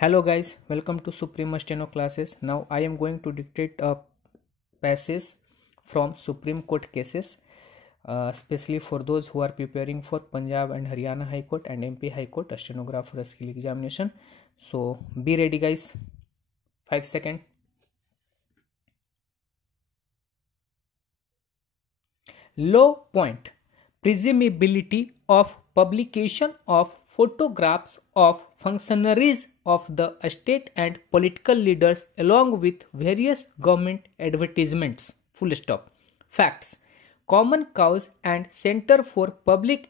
Hello guys, welcome to Supreme Steno classes. Now I am going to dictate a passage from Supreme Court cases, especially for those who are preparing for Punjab and Haryana High Court and MP High Court stenographer skill examination. So be ready guys. 5 seconds. Law point: presumability of publication of photographs of functionaries of the state and political leaders along with various government advertisements. Full stop. Facts: common cause and center for public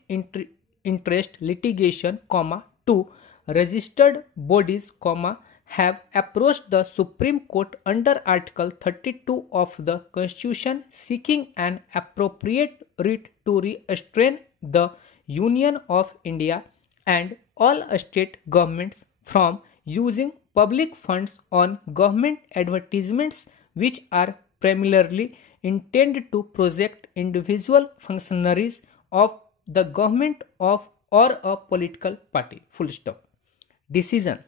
interest litigation, 2 registered bodies, have approached the Supreme Court under Article 32 of the Constitution seeking an appropriate writ to restrain the Union of India and all state governments from using public funds on government advertisements which are primarily intended to project individual functionaries of the government of or a political party. Full stop. Decision: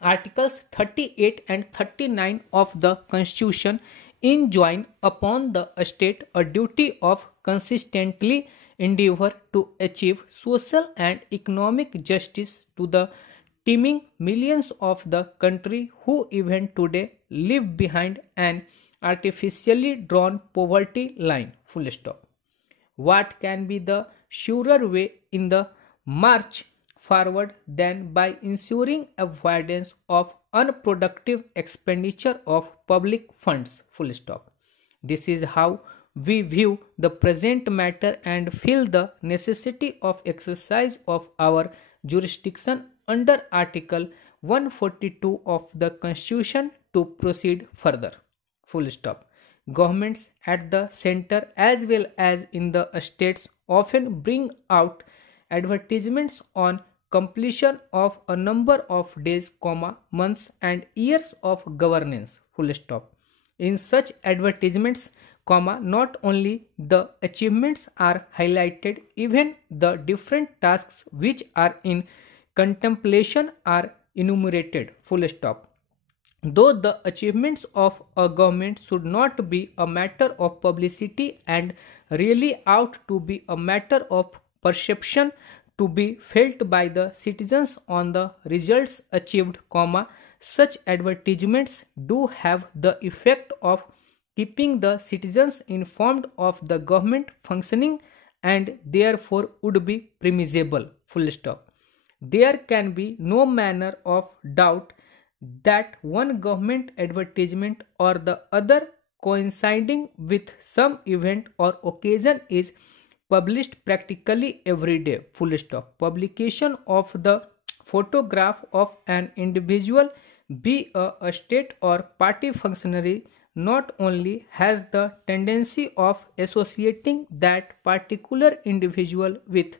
Articles 38 and 39 of the Constitution enjoin upon the state a duty of consistently endeavor to achieve social and economic justice to the teeming millions of the country who even today live behind an artificially drawn poverty line. Full stop. What can be the surer way in the march forward than by ensuring avoidance of unproductive expenditure of public funds? Full stop. This is how we view the present matter and feel the necessity of exercise of our jurisdiction under Article 142 of the Constitution to proceed further. Full stop. Governments at the center as well as in the states often bring out advertisements on completion of a number of days, months and years of governance. Full stop. In such advertisements, not only the achievements are highlighted, even the different tasks which are in contemplation are enumerated. Full stop. Though the achievements of a government should not be a matter of publicity and really ought to be a matter of perception to be felt by the citizens on the results achieved, such advertisements do have the effect of keeping the citizens informed of the government functioning and therefore would be permissible. Full stop. There can be no manner of doubt that one government advertisement or the other coinciding with some event or occasion is published practically every day. Full stop. Publication of the photograph of an individual, be a state or party functionary, not only has the tendency of associating that particular individual with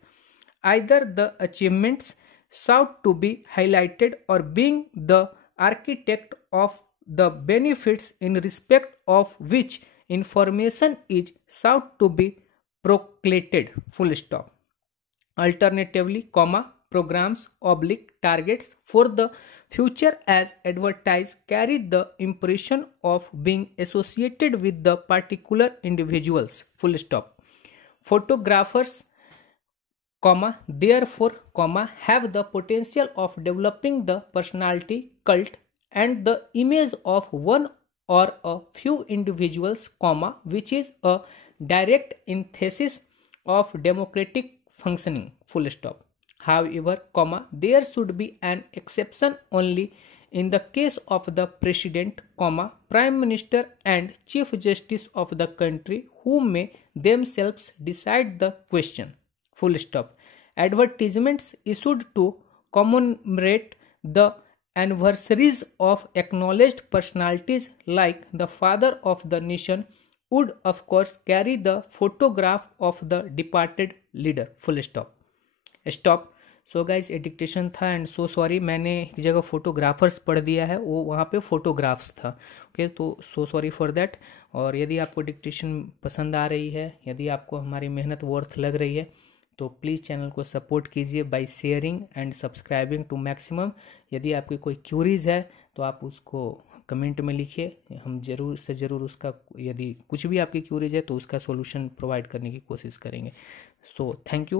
either the achievements sought to be highlighted or being the architect of the benefits in respect of which information is sought to be proclaimed. Full stop. Alternatively, programs targets for the future as advertised carry the impression of being associated with the particular individuals. Full stop. Photographers, therefore, have the potential of developing the personality cult and the image of one or a few individuals, which is a direct antithesis of democratic functioning. Full stop. However, there should be an exception only in the case of the President, Prime Minister and Chief Justice of the country who may themselves decide the question. Full stop. Advertisements issued to commemorate the anniversaries of acknowledged personalities like the father of the nation would of course carry the photograph of the departed leader. Full stop. Stop. So guys, ये dictation था and so sorry, मैंने एक जगह photographers पढ़ दिया है, वो वहाँ पे फोटोग्राफ्स था. ओके, तो सो सॉरी फॉर दैट. और यदि आपको डिक्टेशन पसंद आ रही है, यदि आपको हमारी मेहनत वर्थ लग रही है, तो प्लीज़ चैनल को सपोर्ट कीजिए by sharing and subscribing to maximum. यदि आपकी कोई क्यूरीज है तो आप उसको कमेंट में लिखिए, हम ज़रूर से ज़रूर उसका, यदि कुछ भी आपकी क्यूरीज है तो उसका सॉल्यूशन प्रोवाइड करने की कोशिश करेंगे। So thank you.